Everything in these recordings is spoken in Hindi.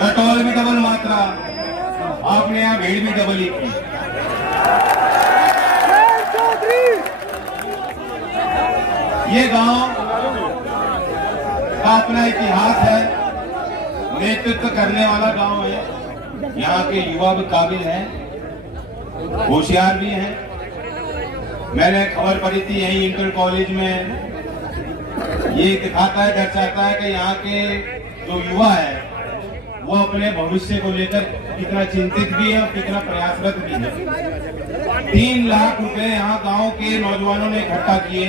रटौल भी डबल मात्रा, आपने यहाँ भेड़ भी डबल ही की। ये गांव का अपना इतिहास है, नेतृत्व करने वाला गांव है। यहाँ के युवा भी काबिल हैं, होशियार भी हैं। मैंने खबर पढ़ी थी यही इंटर कॉलेज में, ये दिखाता है, दर्शाता है कि यहाँ के जो युवा है वो अपने भविष्य को लेकर कितना चिंतित भी है और कितना प्रयासरत भी है। 3 लाख रुपए यहाँ गांव के नौजवानों ने इकट्ठा किए।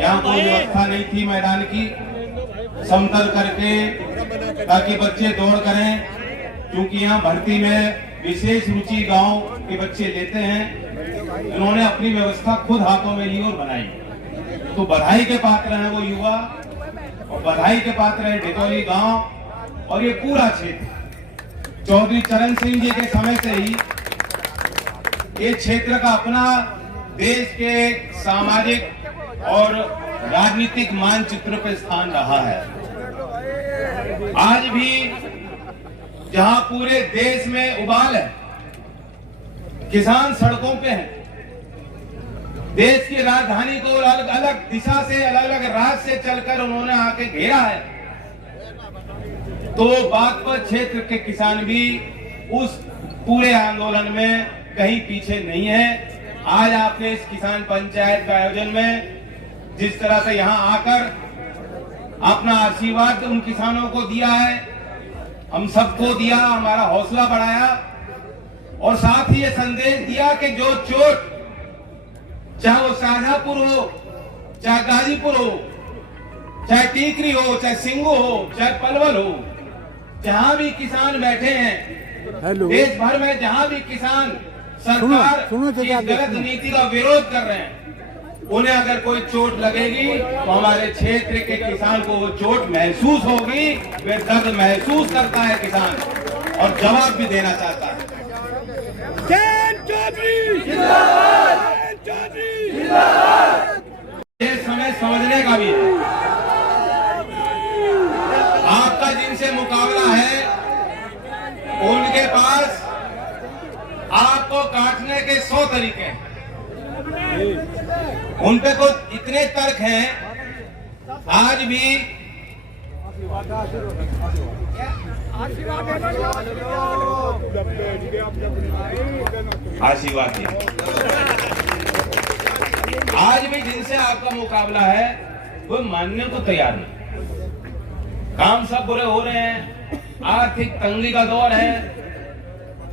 यहाँ कोई व्यवस्था नहीं थी मैदान की, समतल करके ताकि बच्चे दौड़ करें, क्योंकि यहाँ भर्ती में विशेष रुचि गांव के बच्चे लेते हैं। उन्होंने अपनी व्यवस्था खुद हाथों में ली और बनाई। तो बधाई के पात्र हैं वो युवा, और बधाई के पात्र है ढिटौली गांव और ये पूरा क्षेत्र। चौधरी चरण सिंह जी के समय से ही ये क्षेत्र का अपना देश के सामाजिक और राजनीतिक मानचित्र पर स्थान रहा है। आज भी जहां पूरे देश में उबाल है, किसान सड़कों पे हैं, देश की राजधानी को अलग अलग दिशा से, अलग अलग राज से चलकर उन्होंने आके घेरा है, तो बागपत क्षेत्र के किसान भी उस पूरे आंदोलन में कहीं पीछे नहीं है। आज आपने इस किसान पंचायत के आयोजन में जिस तरह से यहाँ आकर अपना आशीर्वाद उन किसानों को दिया है, हम सबको दिया, हमारा हौसला बढ़ाया, और साथ ही ये संदेश दिया कि जो चोट, चाहे वो शाहजहांपुर हो, चाहे गाजीपुर हो, चाहे टीकरी हो, चाहे सिंगू हो, चाहे पलवल हो, जहां भी किसान बैठे हैं देश भर में, जहां भी किसान सरकार की गलत नीति का विरोध कर रहे हैं, उन्हें अगर कोई चोट लगेगी तो हमारे क्षेत्र के किसान को वो चोट महसूस होगी। वे दर्द महसूस करता है किसान, और जवाब भी देना चाहता है। ये समय समझने का भी है। आपका जिनसे मुकाबला है उनके पास आपको काटने के 100 तरीके हैं, उन पे को इतने तर्क हैं। आज भी आशीर्वाद दिया। आज भी जिनसे आपका मुकाबला है वो मानने को तैयार नहीं। काम सब बुरे हो रहे हैं, आर्थिक तंगी का दौर है,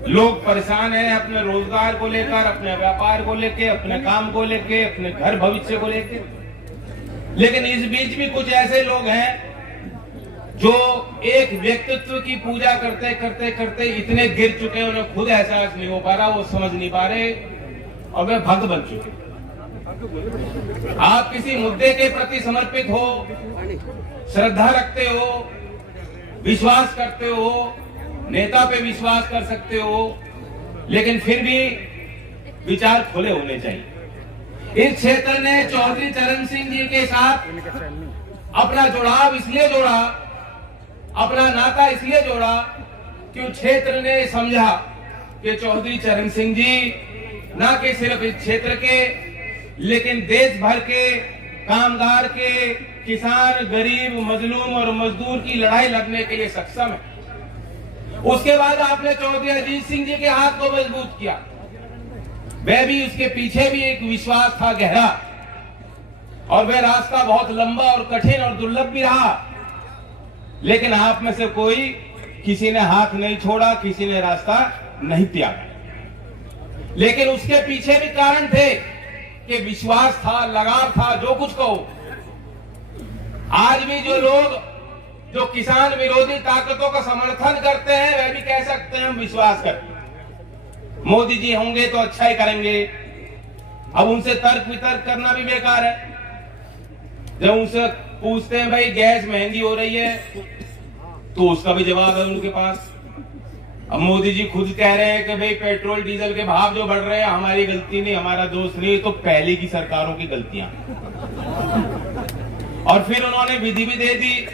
लोग परेशान हैं अपने रोजगार को लेकर, अपने व्यापार को लेकर, अपने काम को लेकर, अपने घर भविष्य को लेकर। लेकिन इस बीच भी कुछ ऐसे लोग हैं जो एक व्यक्तित्व की पूजा करते करते करते इतने गिर चुके हैं, उन्हें खुद एहसास नहीं हो पा रहा, वो समझ नहीं पा रहे, और वे भक्त बन चुके। आप किसी मुद्दे के प्रति समर्पित हो, श्रद्धा रखते हो, विश्वास करते हो, नेता पे विश्वास कर सकते हो, लेकिन फिर भी विचार खुले होने चाहिए। इस क्षेत्र ने चौधरी चरण सिंह जी के साथ अपना जुड़ाव इसलिए जोड़ा, अपना नाता इसलिए जोड़ा कि उस क्षेत्र ने समझा कि चौधरी चरण सिंह जी न कि सिर्फ इस क्षेत्र के, लेकिन देश भर के कामगार के, किसान, गरीब, मजलूम और मजदूर की लड़ाई लड़ने के लिए सक्षम है। उसके बाद आपने चौधरी अजीत सिंह जी के हाथ को मजबूत किया, वह भी उसके पीछे भी एक विश्वास था गहरा, और वह रास्ता बहुत लंबा और कठिन और दुर्लभ भी रहा, लेकिन आप में से कोई किसी ने हाथ नहीं छोड़ा, किसी ने रास्ता नहीं त्यागा। लेकिन उसके पीछे भी कारण थे कि विश्वास था, लगाव था, जो कुछ कहो। आज भी जो लोग जो किसान विरोधी ताकतों का समर्थन करते हैं, वह भी कह सकते हैं हम विश्वास करते हैं, मोदी जी होंगे तो अच्छा ही करेंगे। अब उनसे तर्क वितर्क करना भी बेकार है। जब उनसे पूछते हैं भाई गैस महंगी हो रही है, तो उसका भी जवाब है उनके पास। अब मोदी जी खुद कह रहे हैं कि भाई पेट्रोल डीजल के भाव जो बढ़ रहे हैं हमारी गलती नहीं, हमारा दोष नहीं, तो पहले की सरकारों की गलतियां। और फिर उन्होंने विधि भी दे दी,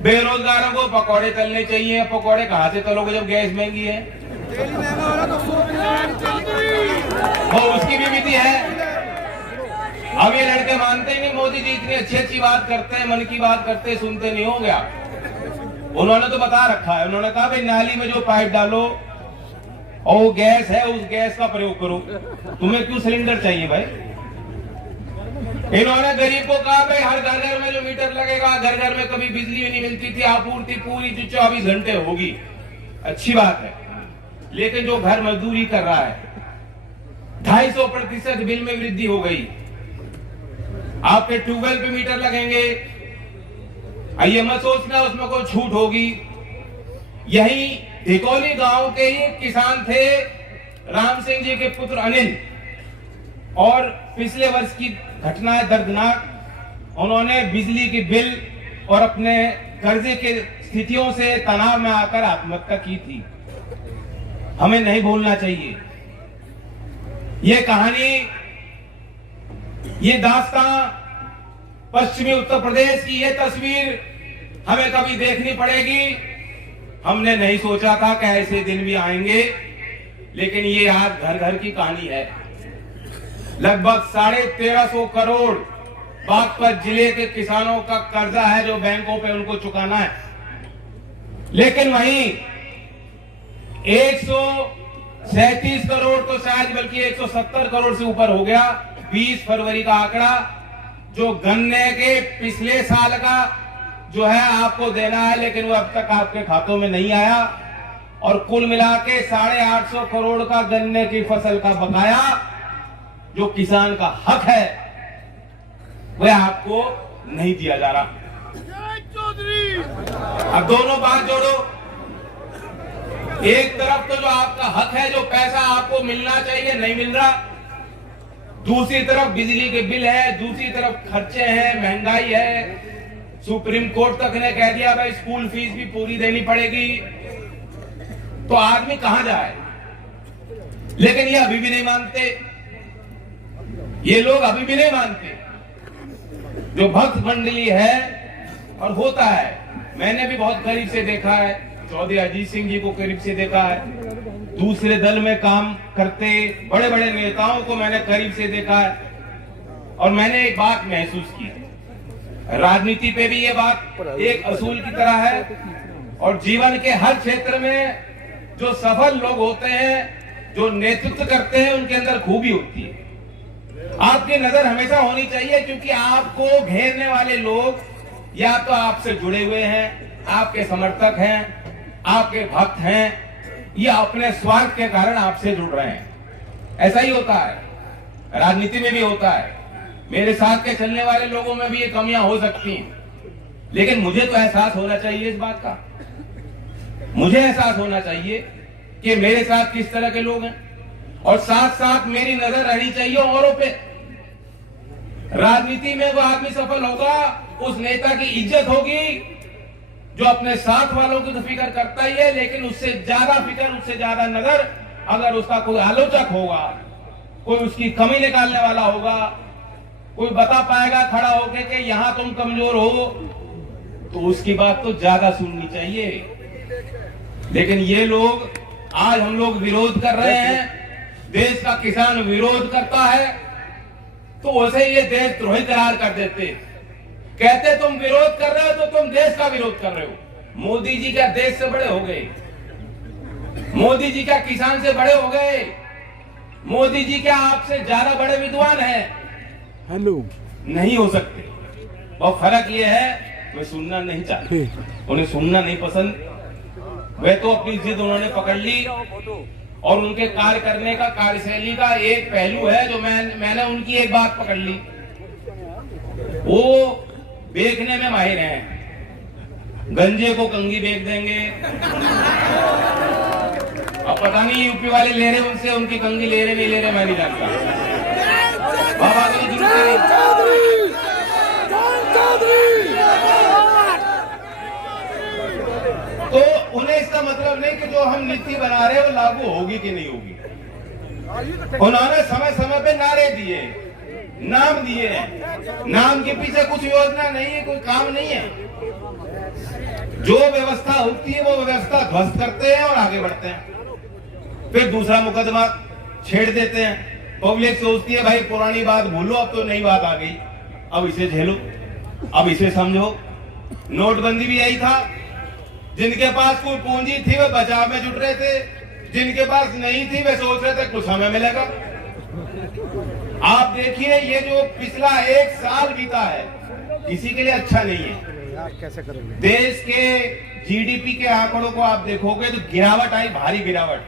बेरोजगारों को पकौड़े तलने चाहिए। पकौड़े कहाँ से तलोगे जब गैस महंगी है? वो उसकी भी विधि है। अब ये लड़के मानते ही नहीं, मोदी जी इतनी अच्छी अच्छी बात करते हैं, मन की बात करते हैं, सुनते नहीं हो गया। उन्होंने तो बता रखा है, उन्होंने कहा भाई नाली में जो पाइप डालो और वो गैस है, उस गैस का प्रयोग करो। तुम्हें क्यों सिलेंडर चाहिए भाई? इन्होंने गरीब को कहा भाई हर घर घर में जो मीटर लगेगा, घर घर में कभी बिजली नहीं मिलती थी, आपूर्ति पूरी 24 घंटे होगी। अच्छी बात है, लेकिन जो घर मजदूरी कर रहा है 250% बिल में वृद्धि हो गई। आपके ट्यूबवेल पे मीटर लगेंगे, आइए मत सोचना उसमें कोई छूट होगी। यही धिकोली गांव के ही किसान थे राम सिंह जी के पुत्र अनिल, और पिछले वर्ष की घटना है दर्दनाक। उन्होंने बिजली की बिल और अपने कर्जे के स्थितियों से तनाव में आकर आत्महत्या की थी। हमें नहीं भूलना चाहिए ये कहानी, ये दास्तां, पश्चिमी उत्तर प्रदेश की ये तस्वीर हमें कभी देखनी पड़ेगी। हमने नहीं सोचा था कि ऐसे दिन भी आएंगे, लेकिन ये आज घर घर की कहानी है। लगभग 1350 करोड़ बागपत जिले के किसानों का कर्जा है जो बैंकों पे उनको चुकाना है, लेकिन वहीं 137 करोड़ तो शायद बल्कि 170 करोड़ से ऊपर हो गया 20 फरवरी का आंकड़ा, जो गन्ने के पिछले साल का जो है आपको देना है, लेकिन वो अब तक आपके खातों में नहीं आया। और कुल मिला के 850 करोड़ का गन्ने की फसल का बकाया जो किसान का हक है वह आपको नहीं दिया जा रहा। अब दोनों बात जोड़ो, एक तरफ तो जो आपका हक है, जो पैसा आपको मिलना चाहिए नहीं मिल रहा, दूसरी तरफ बिजली के बिल है, दूसरी तरफ खर्चे हैं, महंगाई है। सुप्रीम कोर्ट तक ने कह दिया भाई स्कूल फीस भी पूरी देनी पड़ेगी, तो आदमी कहां जाए? लेकिन ये अभी भी नहीं मानते, ये लोग अभी भी नहीं मानते। जो भक्त मंडली है और होता है, मैंने भी बहुत करीब से देखा है, चौधरी अजीत सिंह जी को करीब से देखा है, दूसरे दल में काम करते बड़े बड़े नेताओं को मैंने करीब से देखा है, और मैंने एक बात महसूस की, राजनीति पे भी ये बात एक असूल की तरह है, और जीवन के हर क्षेत्र में जो सफल लोग होते हैं, जो नेतृत्व करते हैं, उनके अंदर खूबी होती है। आपकी नजर हमेशा होनी चाहिए, क्योंकि आपको घेरने वाले लोग या तो आपसे जुड़े हुए हैं, आपके समर्थक हैं, आपके भक्त हैं, या अपने स्वार्थ के कारण आपसे जुड़ रहे हैं। ऐसा ही होता है, राजनीति में भी होता है। मेरे साथ के चलने वाले लोगों में भी ये कमियां हो सकती हैं, लेकिन मुझे तो एहसास होना चाहिए इस बात का, मुझे एहसास होना चाहिए कि मेरे साथ किस तरह के लोग हैं, और साथ साथ मेरी नजर रहनी चाहिए औरों पे। राजनीति में वो आदमी सफल होगा, उस नेता की इज्जत होगी जो अपने साथ वालों की तो फिक्र करता ही है, लेकिन उससे ज्यादा फिक्र, उससे ज्यादा नजर अगर उसका कोई आलोचक होगा, कोई उसकी कमी निकालने वाला होगा, कोई बता पाएगा खड़ा होके कि यहां तुम कमजोर हो, तो उसकी बात तो ज्यादा सुननी चाहिए। लेकिन ये लोग, आज हम लोग विरोध कर रहे हैं, देश का किसान विरोध करता है, तो वैसे ये देशद्रोही करार कर देते, कहते तुम विरोध कर रहे हो तो तुम देश का विरोध कर रहे हो। मोदी जी क्या देश से बड़े हो गए? मोदी जी क्या किसान से बड़े हो गए? मोदी जी क्या आपसे ज्यादा बड़े विद्वान हैं? हेलो, नहीं हो सकते। और फर्क ये है, वे सुनना नहीं चाहते, उन्हें सुनना नहीं पसंद। वे तो अपनी जिद उन्होंने पकड़ ली, और उनके कार्य करने का, कार्यशैली का एक पहलू है जो मैंने उनकी एक बात पकड़ ली, वो बेचने में माहिर हैं। गंजे को कंगी बेच देंगे, अब पता नहीं यूपी वाले ले रहे उनसे, उनकी कंगी ले रहे नहीं ले रहे मैं नहीं जानता। बाबा की जरूरत तो उन्हें इसका मतलब नहीं कि जो हम नीति बना रहे हैं वो लागू होगी कि नहीं होगी। उन्होंने समय समय पे नारे दिए, नाम दिए, नाम के पीछे कुछ योजना नहीं है, कोई काम नहीं है। जो व्यवस्था होती है वो व्यवस्था ध्वस्त करते हैं और आगे बढ़ते हैं, फिर दूसरा मुकदमा छेड़ देते हैं। पब्लिक सोचती है भाई पुरानी बात भूलो, अब तो नई बात आ गई, अब इसे झेलो, अब इसे समझो। नोटबंदी भी यही था, जिनके पास कोई पूंजी थी वे बचाव में जुट रहे थे, जिनके पास नहीं थी वे सोच रहे थे कुछ हमें मिलेगा। आप देखिए ये जो पिछला 1 साल बीता है किसी के लिए अच्छा नहीं है। कैसे करेंगे? देश के जीडीपी के आंकड़ों को आप देखोगे तो गिरावट आई, भारी गिरावट,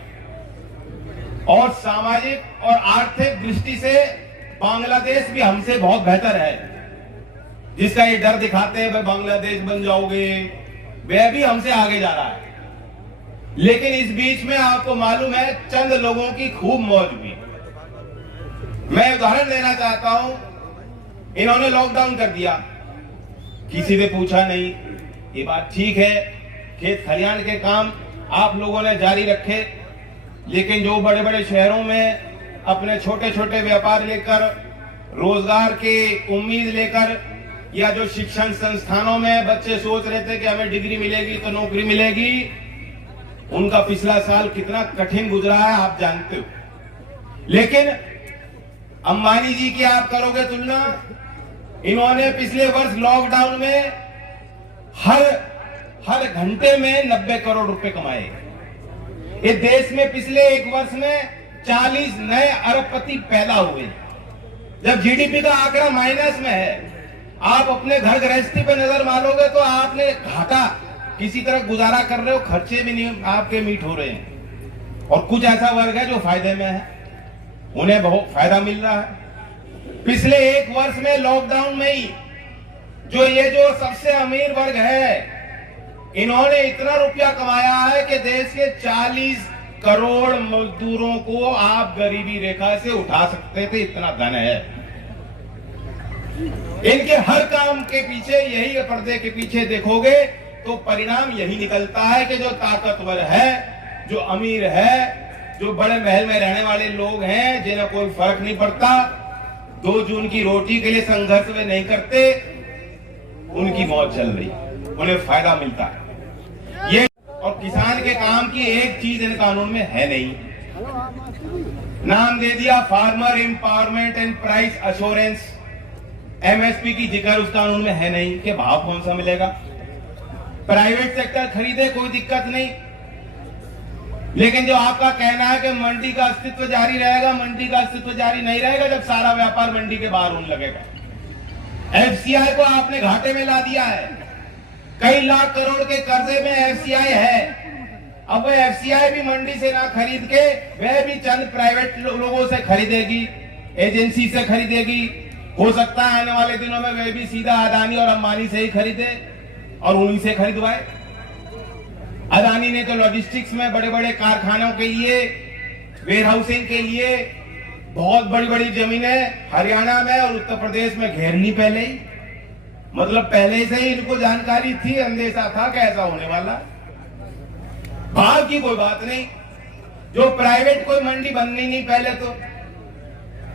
और सामाजिक और आर्थिक दृष्टि से बांग्लादेश भी हमसे बहुत बेहतर है। जिसका ये डर दिखाते हैं भाई बांग्लादेश बन जाओगे, वह भी हमसे आगे जा रहा है। लेकिन इस बीच में आपको मालूम है चंद लोगों की खूब मौज हुई। मैं उदाहरण देना चाहता हूं, इन्होंने लॉकडाउन कर दिया, किसी ने पूछा नहीं, ये बात ठीक है, खेत खलियान के काम आप लोगों ने जारी रखे, लेकिन जो बड़े बड़े शहरों में अपने छोटे छोटे व्यापार लेकर, रोजगार की उम्मीद लेकर, या जो शिक्षण संस्थानों में बच्चे सोच रहे थे कि हमें डिग्री मिलेगी तो नौकरी मिलेगी, उनका पिछला साल कितना कठिन गुजरा है आप जानते हो। लेकिन अंबानी जी की आप करोगे तुलना, इन्होंने पिछले वर्ष लॉकडाउन में हर घंटे में 90 करोड़ रुपए कमाए। ये देश में पिछले 1 वर्ष में 40 नए अरबपति पैदा हुए। जब जीडीपी का आंकड़ा माइनस में है, आप अपने घर गृहस्थी पे नजर मारोगे तो आपने घाटा, किसी तरह गुजारा कर रहे हो, खर्चे भी नहीं आपके मीट हो रहे हैं। और कुछ ऐसा वर्ग है जो फायदे में है, उन्हें बहुत फायदा मिल रहा है। पिछले 1 वर्ष में लॉकडाउन में ही जो सबसे अमीर वर्ग है, इन्होंने इतना रुपया कमाया है कि देश के 40 करोड़ मजदूरों को आप गरीबी रेखा से उठा सकते थे, इतना धन है। इनके हर काम के पीछे, यही पर्दे के पीछे देखोगे तो परिणाम यही निकलता है कि जो ताकतवर है, जो अमीर है, जो बड़े महल में रहने वाले लोग हैं, जिन्हें कोई फर्क नहीं पड़ता, 2 जून की रोटी के लिए संघर्ष वे नहीं करते, उनकी मौत चल रही, उन्हें फायदा मिलता है। ये और किसान के काम की एक चीज इन कानून में है नहीं, नाम दे दिया farmer empowerment and price assurance, MSP की जिक्र उस कानून में है नहीं कि भाव कौन सा मिलेगा। प्राइवेट सेक्टर खरीदे कोई दिक्कत नहीं, लेकिन जो आपका कहना है कि मंडी का अस्तित्व जारी रहेगा, मंडी का अस्तित्व जारी नहीं रहेगा जब सारा व्यापार मंडी के बाहर होने लगेगा। एफसीआई को आपने घाटे में ला दिया है, कई लाख करोड़ के कर्जे में एफसीआई है। अब वह एफसीआई भी मंडी से ना खरीद के वह भी चंद प्राइवेट लोगों से खरीदेगी, एजेंसी से खरीदेगी। हो सकता है आने वाले दिनों में वह भी सीधा अदानी और अंबानी से ही खरीदे और उन्हीं से खरीदवाए। अदानी ने तो लॉजिस्टिक्स में बड़े बड़े कारखानों के लिए, वेयर हाउसिंग के लिए बहुत बड़ी बड़ी जमीनें हरियाणा में और उत्तर प्रदेश में घेर ली पहले ही। मतलब पहले से ही इनको जानकारी थी, अंदेशा था कि ऐसा होने वाला। भाव की कोई बात नहीं, जो प्राइवेट कोई मंडी बननी नहीं पहले तो।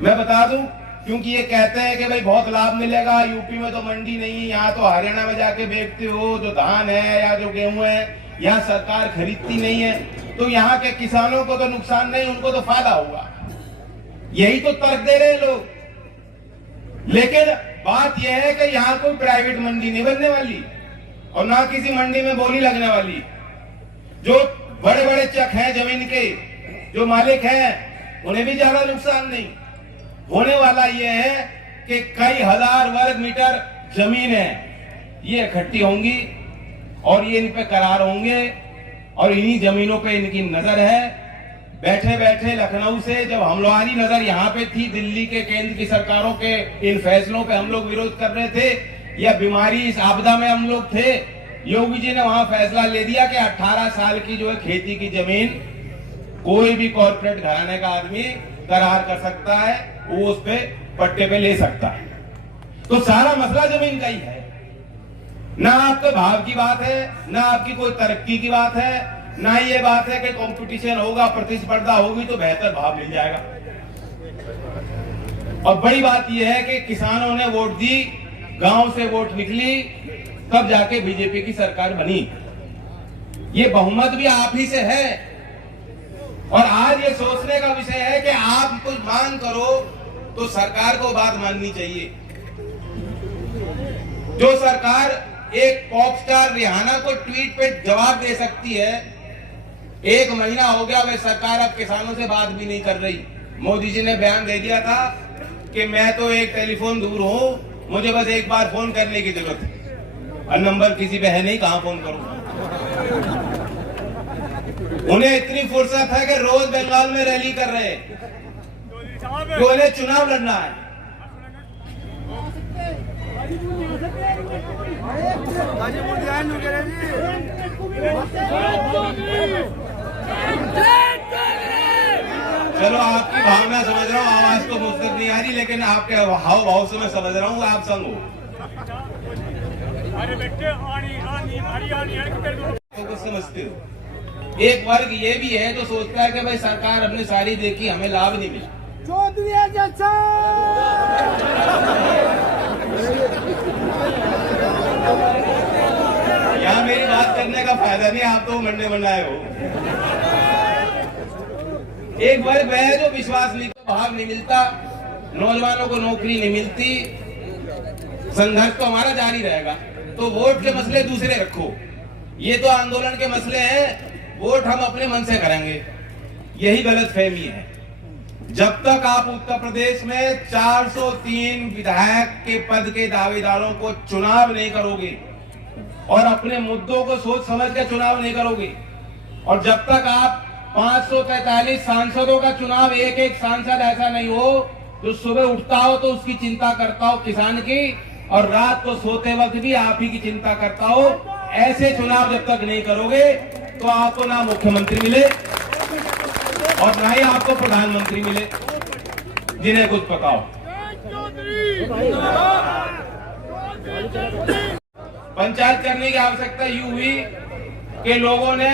मैं बता दूं, क्योंकि ये कहते हैं कि भाई बहुत लाभ मिलेगा, यूपी में तो मंडी नहीं है, यहाँ तो हरियाणा में जाके बेचते हो, जो धान है या जो गेहूं है यहाँ सरकार खरीदती नहीं है, तो यहाँ के किसानों को तो नुकसान नहीं, उनको तो फायदा होगा। यही तो तर्क दे रहे हैं लोग। लेकिन बात यह है कि यहाँ कोई प्राइवेट मंडी नहीं बनने वाली और ना किसी मंडी में बोली लगने वाली। जो बड़े बड़े चक हैं जमीन के, जो मालिक हैं, उन्हें भी ज्यादा नुकसान नहीं होने वाला। यह है कि कई हजार वर्ग मीटर जमीन है, ये इकट्ठी होंगी और ये इन पे करार होंगे और इन्हीं जमीनों पे इनकी नजर है। बैठे बैठे लखनऊ से जब हमारी नजर यहाँ पे थी, दिल्ली के केंद्र की सरकारों के इन फैसलों पे हम लोग विरोध कर रहे थे, या बीमारी इस आपदा में हम लोग थे, योगी जी ने वहां फैसला ले दिया कि 18 साल की जो है खेती की जमीन कोई भी कॉर्पोरेट घराने का आदमी करार कर सकता है, वो उस पे पट्टे पे ले सकता है। तो सारा मसला जमीन का ही है, ना आपके भाव की बात है, ना आपकी कोई तरक्की की बात है, ना ये बात है कि कंपटीशन होगा, प्रतिस्पर्धा होगी तो बेहतर भाव मिल जाएगा। और बड़ी बात यह है कि किसानों ने वोट दी, गांव से वोट निकली, तब जाके बीजेपी की सरकार बनी। ये बहुमत भी आप ही से है। और आज ये सोचने का विषय है कि आप कुछ मांग करो तो सरकार को बात माननी चाहिए। जो सरकार एक पॉप स्टार रिहाना को ट्वीट पे जवाब दे सकती है, 1 महीना हो गया वह सरकार अब किसानों से बात भी नहीं कर रही। मोदी जी ने बयान दे दिया था कि मैं तो एक टेलीफोन दूर हूं, मुझे बस एक बार फोन करने की जरूरत है और नंबर किसी पे है नहीं, कहां फोन करूं। उन्हें इतनी फुर्सत है कि रोज बंगाल में रैली कर रहे हैं कि उन्हें चुनाव लड़ना है। चलो आपकी भावना समझ रहा हूँ, आवाज तो मुझ तक नहीं आ रही, लेकिन आपके हाव भाव से मैं समझ रहा हूँ आप संग हो। कुछ समझते हो। एक वर्ग ये भी है जो सोचता है कि भाई सरकार अपनी सारी देखी, हमें लाभ नहीं मिला। यहाँ मेरी बात करने का फायदा नहीं, आप तो मंडे मंडाए हो। एक वर्ग वह है जो विश्वास नहीं, तो भाव नहीं मिलता, नौजवानों को नौकरी नहीं मिलती, संघर्ष तो हमारा जारी रहेगा। तो वोट के मसले दूसरे रखो, ये तो आंदोलन के मसले हैं, वोट हम अपने मन से करेंगे। यही गलतफहमी है। जब तक आप उत्तर प्रदेश में 403 विधायक के पद के दावेदारों को चुनाव नहीं करोगे और अपने मुद्दों को सोच समझ कर चुनाव नहीं करोगे, और जब तक आप 543 सांसदों का चुनाव एक सांसद ऐसा नहीं हो जो सुबह उठता हो तो उसकी चिंता करता हो किसान की, और रात को सोते वक्त भी आप ही की चिंता करता हो, ऐसे चुनाव जब तक नहीं करोगे तो आपको ना मुख्यमंत्री मिले और ना ही आपको प्रधानमंत्री मिले जिन्हें कुछ पता हो। पंचायत करने की आवश्यकता यूं हुई कि लोगों ने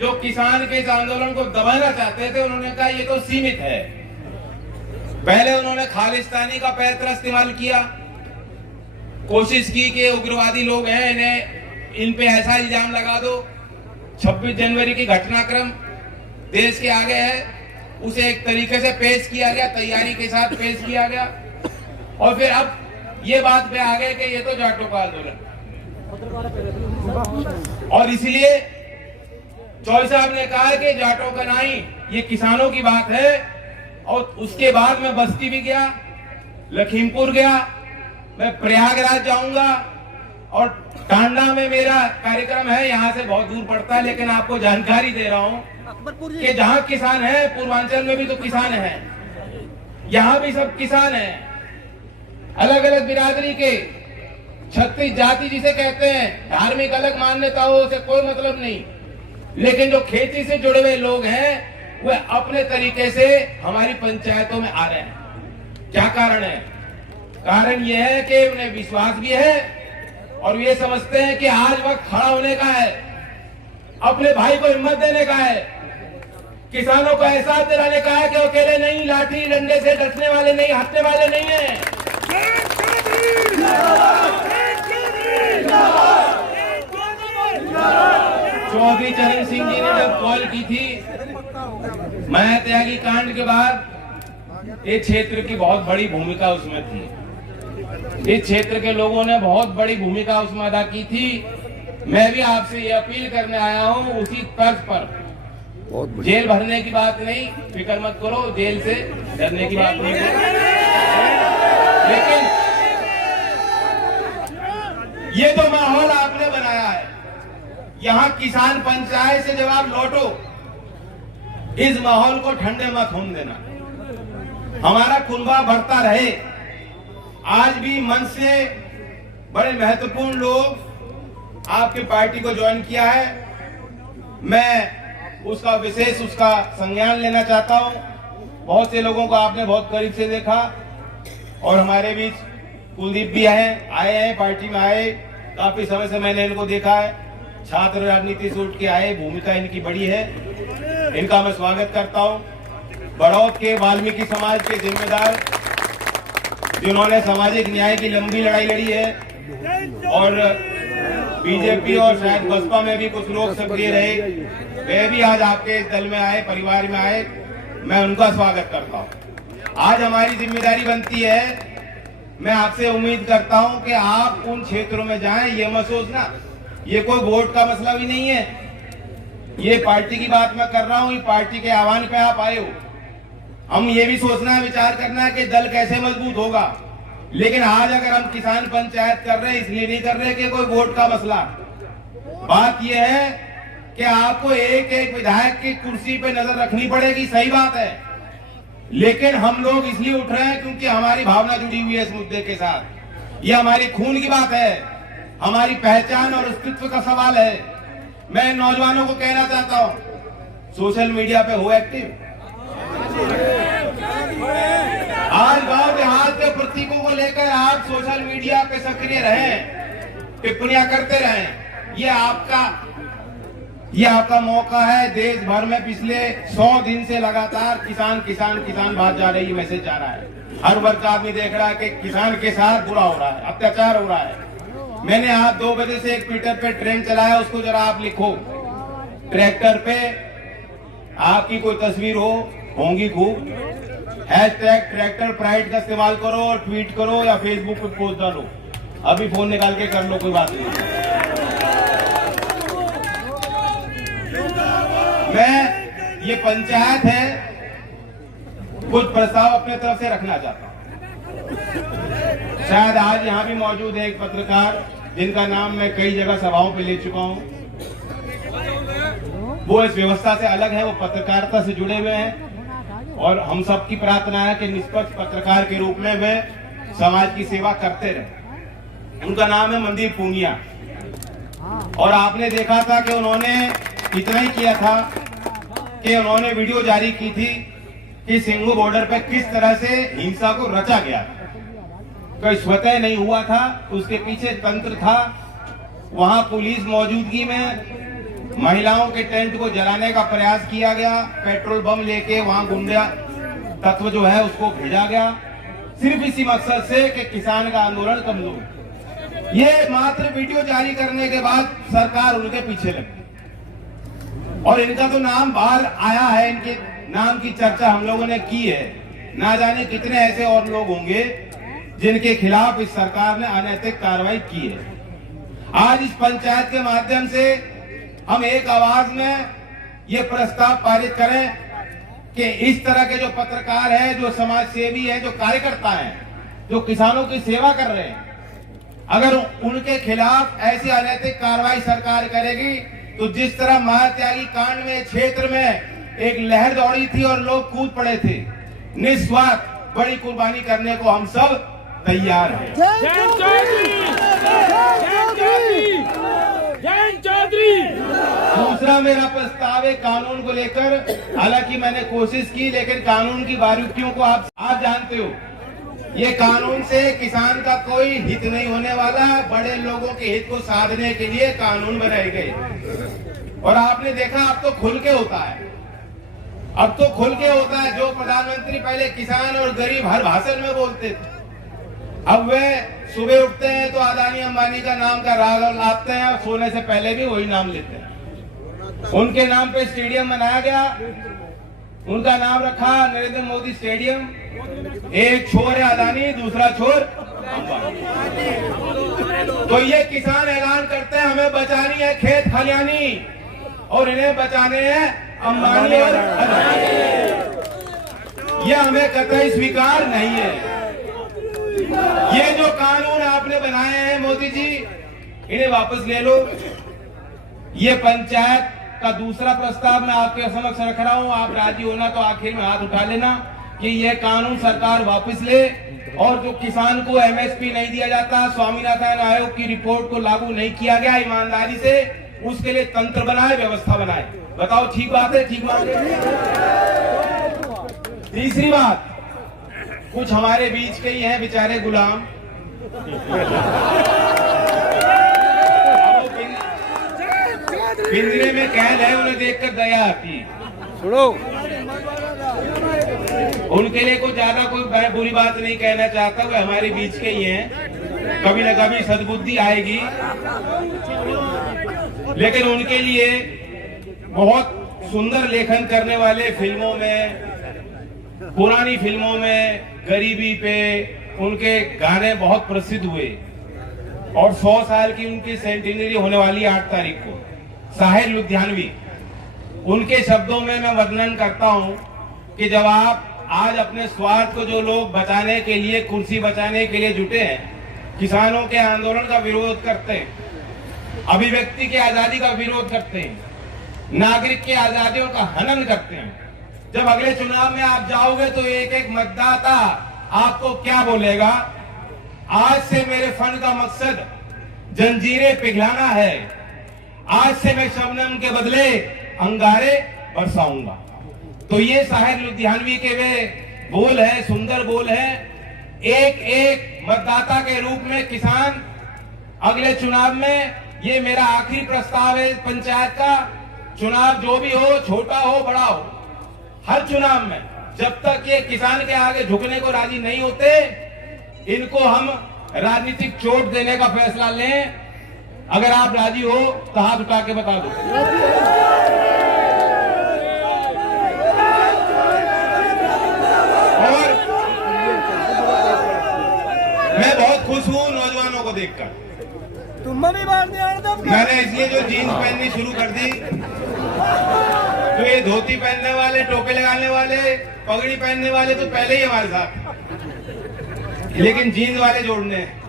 जो किसान के इस आंदोलन को दबाना चाहते थे, उन्होंने कहा ये तो सीमित है। पहले उन्होंने खालिस्तानी का पैंतरा इस्तेमाल किया, कोशिश की कि उग्रवादी लोग हैं, इन्हें इन पे ऐसा इल्जाम लगा दो। 26 जनवरी की घटनाक्रम देश के आगे है, उसे एक तरीके से पेश किया गया, तैयारी के साथ पेश किया गया, और फिर अब ये बात पे आ गए कि ये तो जाटों का आंदोलन, और इसलिए चौधरी साहब ने कहा कि जाटों का नहीं, ये किसानों की बात है। और उसके बाद मैं बस्ती भी गया, लखीमपुर गया, मैं प्रयागराज जाऊंगा, और टांडा में मेरा कार्यक्रम है, यहाँ से बहुत दूर पड़ता है, लेकिन आपको जानकारी दे रहा हूँ कि जहाँ किसान है, पूर्वांचल में भी तो किसान है, यहाँ भी सब किसान है, अलग अलग बिरादरी के, 36 जाति जिसे कहते हैं, धार्मिक अलग मान्यता हो उसे कोई मतलब नहीं, लेकिन जो खेती से जुड़े हुए लोग हैं वे अपने तरीके से हमारी पंचायतों में आ रहे हैं। क्या कारण है? कारण यह है कि उन्हें विश्वास भी है और ये समझते हैं कि आज वक्त खड़ा होने का है, अपने भाई को हिम्मत देने का है, किसानों को एहसास दिलाने का है कि अकेले नहीं, लाठी डंडे से डरने वाले नहीं, हटने वाले नहीं है। चौधरी चरण सिंह जी ने जब कॉल की थी माया त्यागी कांड के बाद, इस क्षेत्र की बहुत बड़ी भूमिका उसमें थी, इस क्षेत्र के लोगों ने बहुत बड़ी भूमिका उसमें अदा की थी। मैं भी आपसे ये अपील करने आया हूँ उसी तर्ज पर, जेल भरने की बात नहीं, फिक्र मत करो, जेल से डरने की बात नहीं, लेकिन ये जो माहौल आपने बनाया है, यहाँ किसान पंचायत से जब आप लौटो, इस माहौल को ठंडे मत होने देना, हमारा कुनबा बढ़ता रहे। आज भी मन से बड़े महत्वपूर्ण लोग आपकी पार्टी को ज्वाइन किया है, मैं उसका विशेष उसका संज्ञान लेना चाहता हूं। बहुत से लोगों को आपने बहुत करीब से देखा, और हमारे बीच कुलदीप भी आए हैं, पार्टी में आए, काफी समय से मैंने इनको देखा है, छात्र राजनीति से उठ के आए, भूमिका इनकी बड़ी है, इनका मैं स्वागत करता हूं। बड़ौद के वाल्मीकि समाज के जिम्मेदार जिन्होंने सामाजिक न्याय की लंबी लड़ाई लड़ी है और बीजेपी और शायद बसपा में भी कुछ लोग सक्रिय रहे, वे भी आज आपके दल में आए, परिवार में आए, मैं उनका स्वागत करता हूँ। आज हमारी जिम्मेदारी बनती है, मैं आपसे उम्मीद करता हूं कि आप उन क्षेत्रों में जाएं। ये मत सोचना ये कोई वोट का मसला भी नहीं है, ये पार्टी की बात मैं कर रहा हूं, ये पार्टी के आह्वान पे आप आए हो। हम ये भी सोचना है, विचार करना है कि दल कैसे मजबूत होगा। लेकिन आज अगर हम किसान पंचायत कर रहे हैं इसलिए नहीं कर रहे कि कोई वोट का मसला। बात यह है कि आपको एक एक विधायक की कुर्सी पे नजर रखनी पड़ेगी, सही बात है, लेकिन हम लोग इसलिए उठ रहे हैं क्योंकि हमारी भावना जुड़ी हुई है इस मुद्दे के साथ। ये हमारी खून की बात है, हमारी पहचान और अस्तित्व का सवाल है। मैं नौजवानों को कहना चाहता हूं, सोशल मीडिया पे हो एक्टिव। आज गांव देहात के प्रतीकों को लेकर आप सोशल मीडिया पे सक्रिय रहें, टिप्पणियां करते रहें। ये आपका मौका है। देश भर में पिछले 100 दिन से लगातार किसान किसान किसान बात जा रही है, मैसेज जा रहा है। हर वर्ग का आदमी देख रहा है कि किसान के साथ बुरा हो रहा है, अत्याचार हो रहा है। मैंने आज 2 बजे से एक ट्विटर पे ट्रेंड चलाया, उसको जरा आप लिखो। ट्रैक्टर पे आपकी कोई तस्वीर होंगी खूब, #ट्रैक्टर प्राइड का इस्तेमाल करो और ट्वीट करो या फेसबुक पे पोस्ट डालो। अभी फोन निकाल के कर लो, कोई बात नहीं। मैं ये पंचायत है, कुछ प्रस्ताव अपने तरफ से रखना चाहता हूं। शायद आज यहाँ भी मौजूद है एक पत्रकार जिनका नाम मैं कई जगह सभाओं पे ले चुका हूं। वो इस व्यवस्था से अलग है, वो पत्रकारिता से जुड़े हुए हैं और हम सबकी प्रार्थना है कि निष्पक्ष पत्रकार के रूप में वे समाज की सेवा करते रहे। उनका नाम है मनदीप पूनिया और आपने देखा था कि उन्होंने इतना ही किया था कि उन्होंने वीडियो जारी की थी कि सिंघू बॉर्डर पर किस तरह से हिंसा को रचा गया, कोई स्वतः नहीं हुआ था, उसके पीछे तंत्र था। वहां पुलिस मौजूदगी में महिलाओं के टेंट को जलाने का प्रयास किया गया, पेट्रोल बम लेके वहां गुंडा तत्व जो है उसको भेजा गया, सिर्फ इसी मकसद से कि किसान का आंदोलन कमजोर। ये मात्र वीडियो जारी करने के बाद सरकार उनके पीछे लगी और इनका तो नाम बाहर आया है, इनके नाम की चर्चा हम लोगों ने की है। ना जाने कितने ऐसे और लोग होंगे जिनके खिलाफ इस सरकार ने अनैतिक कार्रवाई की है। आज इस पंचायत के माध्यम से हम एक आवाज में ये प्रस्ताव पारित करें कि इस तरह के जो पत्रकार हैं, जो समाज सेवी हैं, जो कार्यकर्ता हैं, जो किसानों की सेवा कर रहे हैं, अगर उनके खिलाफ ऐसी अनैतिक कार्रवाई सरकार करेगी तो जिस तरह महात्यागी कांड में क्षेत्र में एक लहर दौड़ी थी और लोग कूद पड़े थे, निस्वार्थ बड़ी कुर्बानी करने को हम सब तैयार हैं। दूसरा मेरा प्रस्ताव है कानून को लेकर। हालांकि मैंने कोशिश की, लेकिन कानून की बारीकियों को आप जानते हो। ये कानून से किसान का कोई हित नहीं होने वाला, बड़े लोगों के हित को साधने के लिए कानून बनाए गए। और आपने देखा अब तो खुल के होता है, अब तो खुल के होता है। जो प्रधानमंत्री पहले किसान और गरीब हर भाषण में बोलते थे, अब वे सुबह उठते हैं तो अदानी अंबानी का नाम का राग लाते हैं और सोने से पहले भी वही नाम लेते हैं। उनके नाम पे स्टेडियम बनाया गया, उनका नाम रखा नरेंद्र मोदी स्टेडियम। एक छोर है अदानी, दूसरा छोर अंबानी। तो ये किसान ऐलान करते हैं हमें बचानी है खेत खलियानी और इन्हें बचाने हैं अंबानी और अदानी। ये हमें कतई स्वीकार नहीं है। ये जो कानून आपने बनाए हैं मोदी जी, इन्हें वापस ले लो। ये पंचायत का दूसरा प्रस्ताव मैं आपके समक्ष रख रहा हूं। आप राजी होना तो आखिर में हाथ उठा लेना कि यह कानून सरकार वापस ले और जो किसान को एमएसपी नहीं दिया जाता, स्वामीनाथन आयोग की रिपोर्ट को लागू नहीं किया गया ईमानदारी से, उसके लिए तंत्र बनाए, व्यवस्था बनाए। बताओ ठीक बात है? ठीक बात है। तीसरी बात, कुछ हमारे बीच के ही हैं बेचारे गुलाम, पिंजरे में कैद है, उन्हें देखकर दया आती है। सुनो, उनके लिए कुछ ज्यादा कोई बुरी बात नहीं कहना चाहता, वो हमारे बीच के ही हैं। कभी न कभी सद्बुद्धि आएगी, लेकिन उनके लिए बहुत सुंदर लेखन करने वाले फिल्मों में, पुरानी फिल्मों में गरीबी पे उनके गाने बहुत प्रसिद्ध हुए। और 100 साल की उनकी सेंटिनरी होने वाली 8 तारीख को साहिर लुधियानवी, उनके शब्दों में मैं वर्णन करता हूं कि जब आप आज अपने स्वार्थ को जो लोग बचाने के लिए, कुर्सी बचाने के लिए जुटे हैं, किसानों के आंदोलन का विरोध करते हैं, अभिव्यक्ति की आजादी का विरोध करते हैं, नागरिक की आजादियों का हनन करते हैं, जब अगले चुनाव में आप जाओगे तो एक एक मतदाता आपको क्या बोलेगा? आज से मेरे फंड का मकसद जंजीरें पिघलाना है, आज से मैं शबनम के बदले अंगारे बरसाऊंगा। तो ये साहिर लुधियानवी के वे बोल है, सुंदर बोल है। एक एक मतदाता के रूप में किसान अगले चुनाव में, ये मेरा आखिरी प्रस्ताव है पंचायत का, चुनाव जो भी हो, छोटा हो बड़ा हो, हर चुनाव में जब तक ये किसान के आगे झुकने को राजी नहीं होते, इनको हम राजनीतिक चोट देने का फैसला लें। अगर आप राजी हो तो हाथ उठा के बता दो। और मैं बहुत खुश हूं नौजवानों को देखकर। मैंने इसलिए जो जीन्स पहननी शुरू कर दी, तो ये धोती पहनने वाले, टोपे लगाने वाले, पगड़ी पहनने वाले तो पहले ही हमारे साथ, लेकिन जीन्स वाले जोड़ने हैं।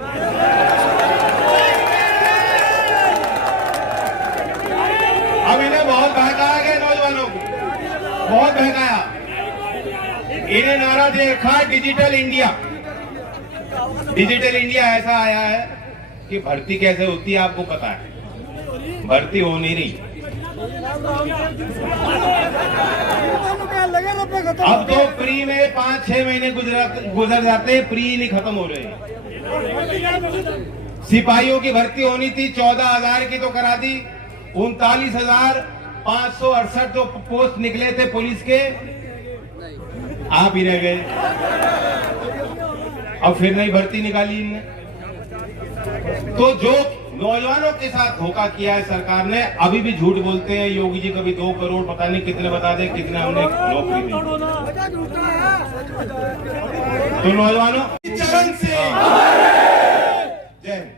अब इन्हें बहुत बहकाया गया, नौजवानों को बहुत बहकाया। इन्हें नारा दे रखा डिजिटल इंडिया। डिजिटल इंडिया ऐसा आया है कि भर्ती कैसे होती है आपको पता है, भर्ती हो नहीं रही। अब तो प्री में 5-6 महीने गुजर जाते, प्री नहीं खत्म हो रहे। सिपाहियों की भर्ती होनी थी, 14,000 की तो करा दी, 39,568 जो पोस्ट निकले थे पुलिस के, आप ही रह गए। अब फिर नई भर्ती निकाली इनने। तो जो नौजवानों के साथ धोखा किया है सरकार ने, अभी भी झूठ बोलते हैं। योगी जी कभी 2 करोड़ पता नहीं कितने बता दे, कितने हमने नौकरी दी। तो नौजवानों चरण से जय हिंद।